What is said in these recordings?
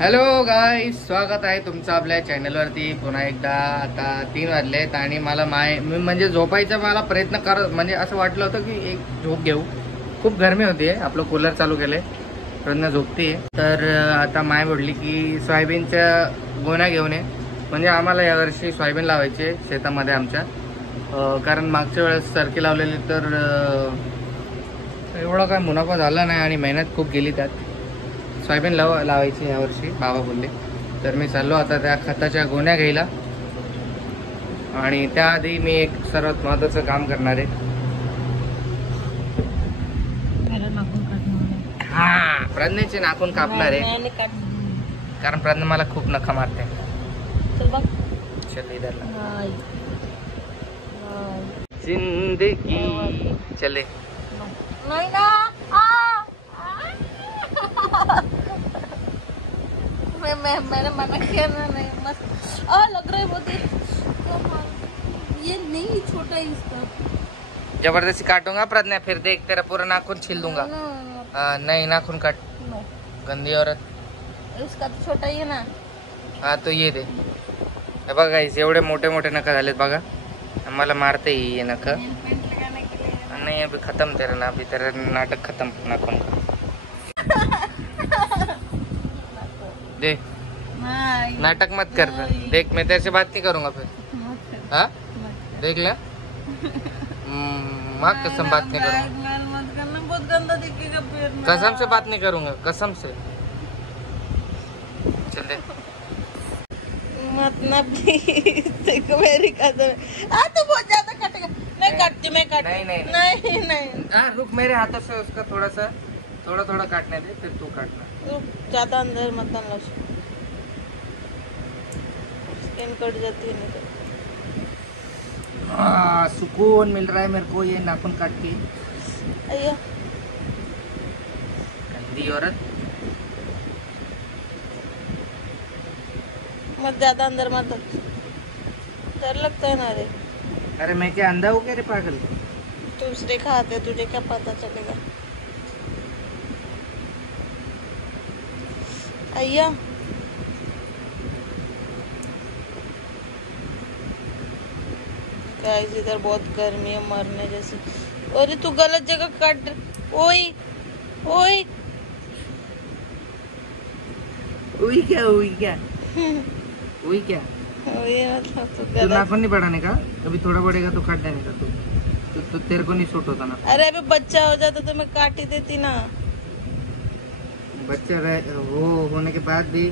Hello गाईस, स्वागत आहे तुमचं आपल्या चॅनलवरती पुन्हा एकदा. आता 3 वाजलेत आणि मला मी म्हणजे झोपायचा मला प्रयत्न करत म्हणजे असं वाटलं होतं की एक झोप घेऊ. खूप गरमी होती, आपलं कूलर चालू केले प्रज्ञा झोपते. तर आता माय बोलली की सोयाबीनच्या गोण्या घेऊन ये, म्हणजे आम्हाला यावर्षी सोयाबीन लावायचे शेतामध्ये आमच्या. कारण मागच्या वेळेस सरकी लावलेली तर एवढा काय मुनाफा झाला नाही आणि मेहनत खूप गेली त्यात. सोयाबीन लावायची यावर्षी बाबा बोलले. तर मी चाललो आता त्या खताच्या गोण्या घ्यायला. आणि त्याआधी मी एक सर्वात महत्त्वाचं काम करणार आहे. हा, प्रज्ञेचे नाखून कापणार आहे कारण प्रज्ञा मला खूप नखा मारते. चल इधर जिंदगी चले नहीं ना। मैंने मना किया ना, नहीं मस्त लग रहा है बहुत ये नहीं छोटा है इसका। जबरदस्ती काटूंगा प्रज्ञा, फिर देख तेरा पूरा नाखून छील दूंगा। नहीं नाखून काट, गंदी औरत। इसका तो छोटा ही है ना। हाँ तो ये दे. हे बघा एवढे मोठे मोठे नख झालेत बघा. मला मारते ये नख. नहीं अभी खत्म तेरा ना, अभी तेरा नाटक खत्म. नाखून का दे. नाटक मत कर. देख मैं तेरे से बात नहीं करूंगा फिर. हाँ देख ले, माँ कसम बात नहीं करूंगा. मत करना, बहुत गंदा दिखेगा फिर। कसम से बात नहीं करूंगा, कसम से. चल दे. मत ना प्लीज, देखो मेरी कसम। तू बहुत ज्यादा काटेगा। मैं काटती, मैं काटती। नहीं नहीं हाँ रुक, मेरे हाथों से उसका थोड़ा थोड़ा काटने दे, फिर तू काटना. ज्यादा अंदर मत डालना, स्किन कट जाती है नहीं तो। सुकून मिल रहा है मेरे को ये नाखून काट के. अय्यो गंदी औरत. मत ज्यादा अंदर मत, डर लगता है ना रे। अरे मैं क्या अंधा हूँ क्या रे पागल? दूसरे खाते, तुझे क्या पता चलेगा? अय्या गाइस, इधर बहुत गर्मी है, मरने जैसे। अरे तू गलत जगह काट। ओए ओए हुई क्या हुई क्या ओए मतलब तू तो गलत। नाखून नहीं बढ़ाने का, अभी थोड़ा बढ़ेगा तो काट देने का. तो तेरे को नहीं सूट होता ना. अरे अभी बच्चा हो जाता तो मैं काट ही देती ना। बच्चा वो होने के बाद भी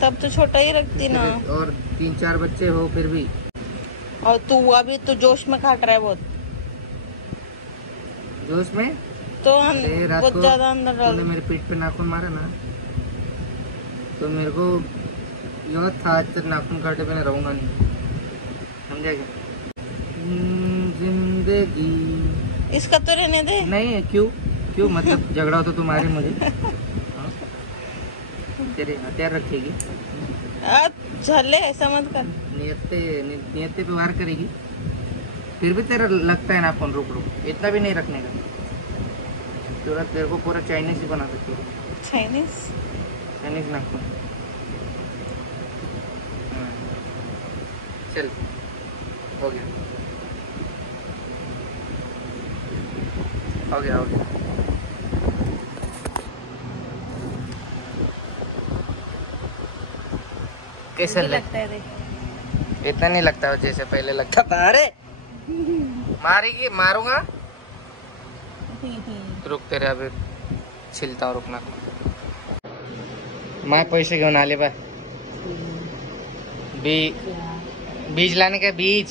तब तो छोटा ही रखती ना। और 3-4 बच्चे हो फिर भी. और तू अभी तो जोश में काट रहा है बहुत। जोश में तो रात बहुत को ज्यादा अंदर डाल। तूने मेरे पेट पे नाखून मारा ना, तो मेरे को याद था आज तक नाखून काटे बिना रहूंगा नहीं. समझा क्या? जिंदगी इसका तो रहने दे। नहीं. क्यों मतलब झगड़ा हो तो तुम्हारे मुझे. हाँ? तेरे हथियार रखेगी. झल्ले ऐसा मत कर। नियत पे वार करेगी, फिर भी तेरा लगता है नाखून. रुक इतना भी नहीं रखने का. तेरे को पूरा चाइनीज ही बना सकती है. चाइनीज नाखून. चल हो गया. कैसा लगता है? इतना नहीं लगता जैसे पहले लगता था. अरे मारूंगा. रुक तेरे अभी छिलता हूँ. रुकना. मैं पैसे घेऊन आले बा. बीज लाने का. बीज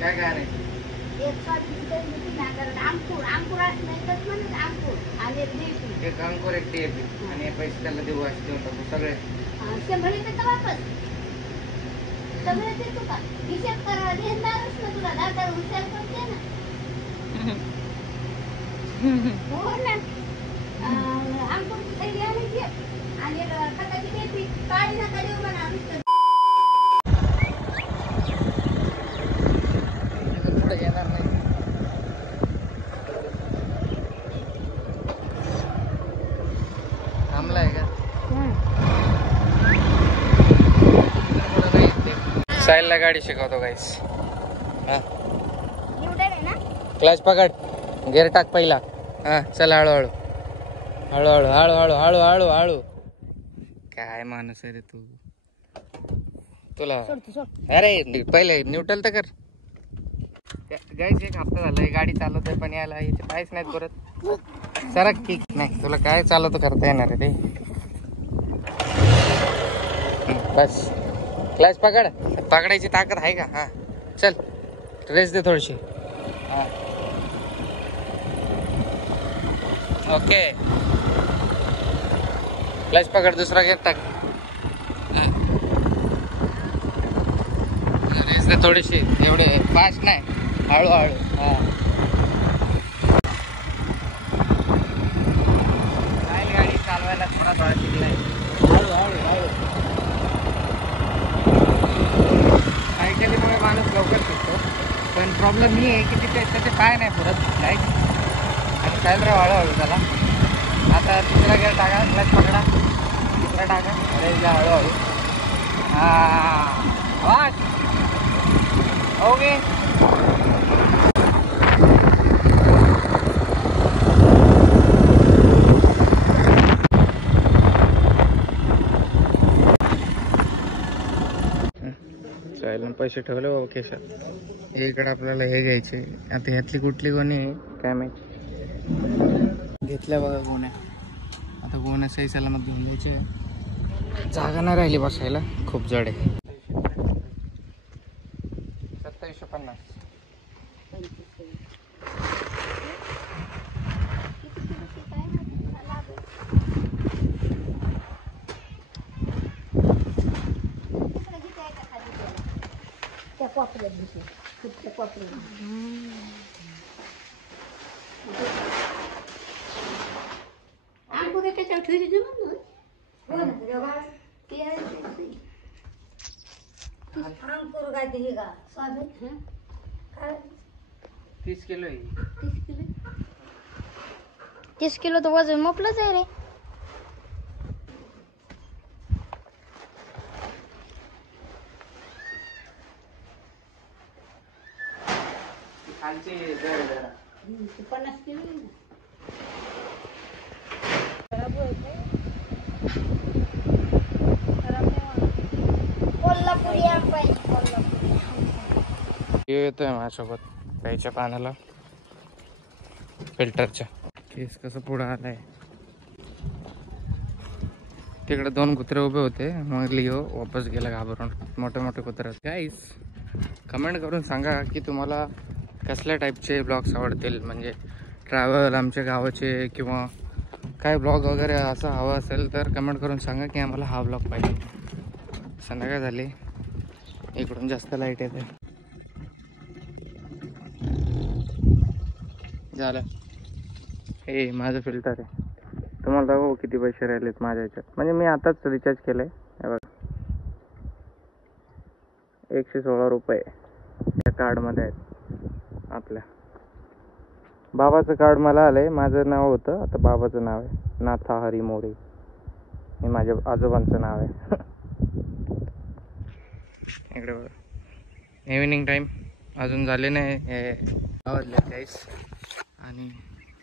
काय काय रे? एक अंकुर एक DAP आणि पैसे त्याला देऊ असे देऊन टाकू सगळे. 100 रुपये वापस सगळे देतो का? हिशेब करा, देणारच ना तुला. दादा हुशार करते ना. हो ना. पुढे येणार नाही. थांबलाय का? साहिलला गाडी शिकवतो गाईस. क्लच पकड, गेअर टाक पहिला. हा चल, हळूहळू हळूहळू हळूहळू हळूहळू हळू. काय माणूस आहे रे तू. तुला अरे पहिले न्यूट्रल तर कर. गाईस एक हप्ता झाला गाडी चालवतोय पण याला याचे पायच नाहीत परत. सरक किक नाही तुला काय चालवतो करता येणार आहे ते. बस क्लच पकड. पकडायची ताकद आहे का? हा चल रेस दे थोडीशी. हा ओके. क्लच पकड, दुसरा गेअर टाक. रेस दे थोडीशी, एवढे फास्ट नाही, हळूहळू. हा गाडी चालवायला थोडा थोडा शिकलाय. हळूहळू हळू. सायकलीमुळे माणूस लवकर शिकतो पण प्रॉब्लेम ही आहे की तिथे त्याचे पाय नाही पुरत लाईट. आणि चालराव हळूहळू झाला. आता तिसरा गेअर टाका, क्लच पकडा, तिसरा टाका, रेस द्या हळूहळू. हा ओके. पैसे ठेवले बाबा केशात. इकडे आपल्याला हे घ्यायचे. आता ह्यातली कुठली गोणी आहे काय माहिती. घेतल्या बघा गोण्या. आता गोण्या सही सलामत घेऊन द्यायचे. जागा नाही राहिली बसायला, खूप जड आहे. 2750. तीस किलो आहे. 30 किलो तर वजन मोपलंच आहे रे. खालची जरा 50 किलो. कोल्हापुरी आंबा आहे, कोल्हापुरी. येतोय माझ्यासोबत प्यायच्या पाण्याला फिल्टरच्या. केस कसं पुढं आलाय. तिकडे 2 कुत्रे उभे होते, मग लिओ वापस गेला घाबरून. मोठे मोठे कुत्रे. गाईस कमेंट करून सांगा की तुम्हाला कसल्या टाईपचे ब्लॉग्स आवडतील. म्हणजे ट्रॅव्हल, आमच्या गावाचे, किंवा काय ब्लॉग वगैरे असं हवं असेल तर कमेंट करून सांगा की आम्हाला हा ब्लॉग पाहिजे. संध्याकाळ झाली, इकडून जास्त लाईट येते. झालं. हे माझं फिल्टर आहे. तुम्हाला दाखवू किती पैसे राहिलेत माझ्या ह्याच्यात. म्हणजे मी आताच रिचार्ज केलंय. हे बघा 116 रुपये त्या कार्डमध्ये आहेत. आपल्या बाबाचं कार्ड मला आलंय. माझं नाव होतं, आता बाबाचं नाव आहे नाथा हरी मोरे. हे माझ्या आजोबांचं नाव आहे. इकडे बघा इव्हिनिंग टाईम अजून झाले नाही. हे आवडले गाईस. आणि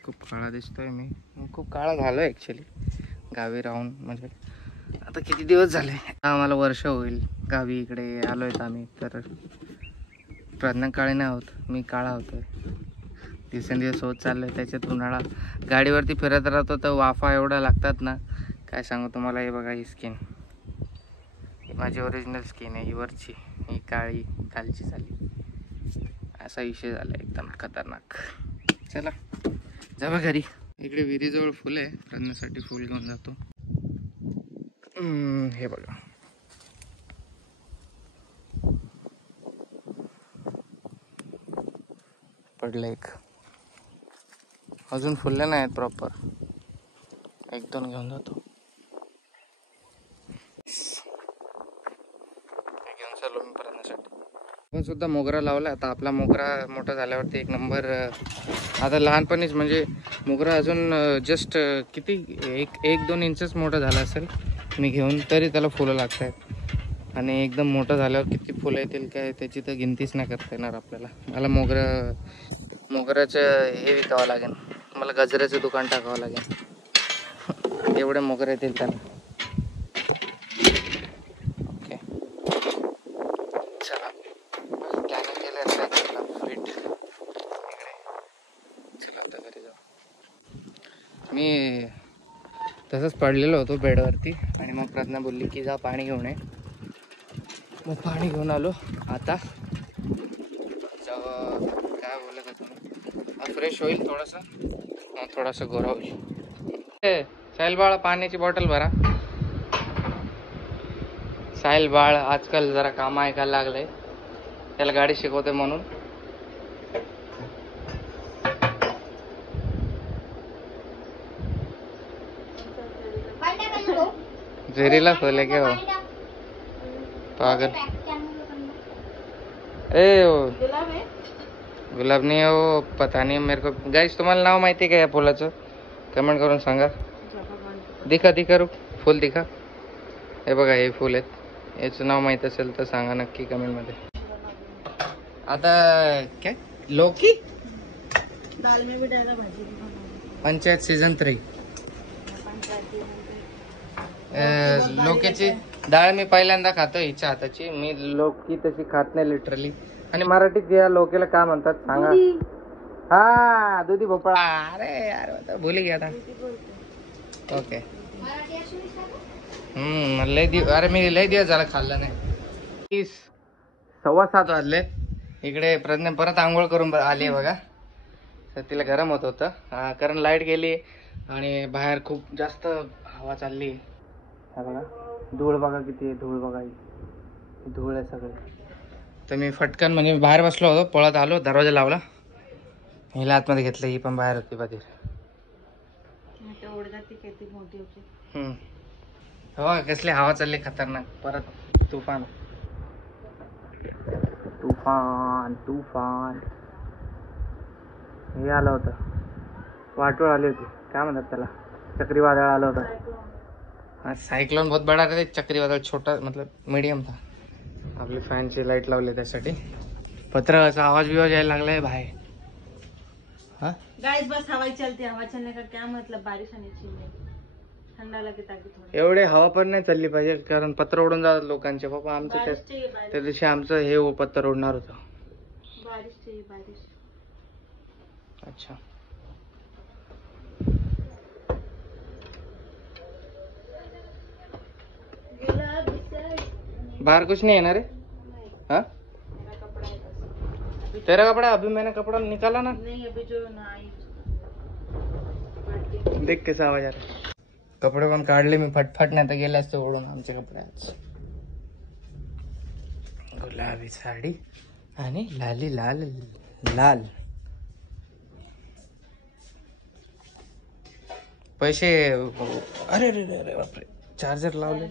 खूप काळा दिसतोय मी. खूप काळा झालो आहे ॲक्च्युली गावी राहून. म्हणजे आता किती दिवस झाले, आम्हाला वर्ष होईल गावी इकडे आलो आहेत आम्ही. तर प्रज्ञा काळे नाही होत, मी काळा होतोय. दिवसेंदिवस होत चाललं आहे. त्याच्यात उन्हाळा गाडीवरती फिरत राहतो तर वाफा एवढ्या लागतात ना, काय सांगू तुम्हाला. हे बघा ही स्किन, ही माझी ओरिजिनल स्किन आहे. ही वरची, ही काळी खालची झाली. असा विषय झाला एकदम खतरनाक. चला जावा घरी. इकडे विहिरीजवळ फुल आहे, प्रज्ञासाठी फुल घेऊन जातो. हे बघा पडलं एक. अजून फुलले नाही आहेत प्रॉपर. 1-2 घेऊन जातो. पण सुद्धा मोगरा लावला. आता आपला मोगरा मोठा झाल्यावरती एक नंबर. आता लहानपणीच म्हणजे मोगरा अजून जस्ट किती 1-2 इंचच मोठा झाला असेल मी घेऊन, तरी त्याला फुलं लागत आहेत. आणि एकदम मोठं झाल्यावर किती फुलं येतील काय त्याची तर गिनतीच नाही करता येणार आपल्याला. मला मोगऱ्याचं हे विकावं लागेल, मला गजऱ्याचं दुकान टाकावं लागेल. एवढे मोगरे येतील त्याला. ओके चला, त्याने केलं फिट. चला आता घरी जाऊ. मी तसंच पडलेलो होतो बेडवरती आणि मग प्रज्ञा बोलली की जा पाणी घेऊन ये. मग पाणी घेऊन आलो. आता काय बोलत होतो, फ्रेश होईल थोडंसं गोरा होईल. साहिल बाळा पाण्याची बॉटल भरा. साहिल बाळ आजकाल जरा काम ऐकायला लागलंय, त्याला गाडी शिकवते म्हणून. जेरीला खोले क्या हो पागल. गुलाब नाही हो, पता नाही मेरे को. गाइस तुम्हाला नाव माहिती का या फुलाचं? कमेंट करून सांगा. दिखा रुक, फुल दिखा. हे बघा हे फुल आहेत, याचं नाव माहित असेल तर सांगा नक्की कमेंट मध्ये. आता काय लौकी दाल में भी डाला भाजी. पंचायत सीझन 3. लौकीची डाळ मी पहिल्यांदा खातो हिच्या हाताची. मी लौकी तशी खात नाही लिटरली. आणि मराठीत या लौकीला काय म्हणतात सांगा? हा दुधी भोपळा. अरे यार भूल गया था. ओके. अरे मी लय दिवस झाला खाल्लं नाही. 7:15 वाजले. इकडे प्रज्ञा परत आंघोळ करून आली बघा. तर तिला गरम होत होतं कारण लाईट गेली आणि बाहेर खूप जास्त हवा चालली. हा बघा धूळ बघा किती आहे, धूळ बघा ही धूळ आहे सगळं. तर मी फटकन म्हणजे बाहेर बसलो होतो, पळत आलो, दरवाजा लावला, हिला आतमध्ये घेतलं. ही पण बाहेर होती बघीर. हो कसली हवा चालली खतरनाक. परत तुफान तुफान तुफान हे आलं होतं, वाटोळ आली होती, काय म्हणतात त्याला, चक्रीवादळ आलं होतं. सायक्लोन बहुत बड़ा था, चक्रीवादळ छोटा मतलब मीडियम था. आपली फॅनची लाईट लावली त्यासाठी. पत्राचा आवाज बिवाज यायला लागलाय बाहेर. हाँ गाइस बस हवा चलती है. हवा चलने का क्या मतलब, बारिश आनी चाहिए, ठंडा लगे ताकि थोड़ा. एवढे हवा पण नाही चालली पाहिजे कारण पत्र उडून जातात लोकांचे. बाबा आमचं त्या दिवशी आमचं हे पत्र उडणार होतं. बारिश चाहिए बारिश. अच्छा बाहर कुछ नहीं है ना रे? हाँ तेरा कपड़ा अभी मैंने कपड़ा निकाला ना. नहीं अभी जो नाइट देख कैसा आवाज आ रहा है. कपडे पण काढले मी फटफट, नाही तर गेले असते ओढून आमचे कपडे. आज गुलाबी साडी आणि लाली लाल लाल. पैसे अरे रे रे रे बापरे, चार्जर लावले.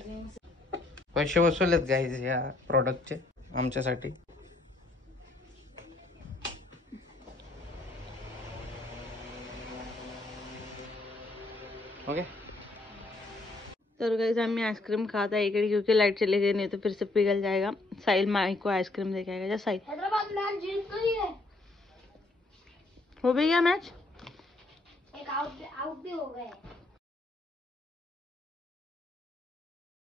पैसे वसूल आहेत गाईज या प्रोडक्टचे आमच्यासाठी. ओके तो गाइस हम आइसक्रीम खाता है इकड़ी क्योंकि लाइट चली गई, नहीं तो फिर से पिघल जाएगा. साहिल माई को आइसक्रीम दे के आएगा. जा साहिल. हैदराबाद मैच जीत तो ही है. हो भी गया मैच. एक आउट भी हो गए.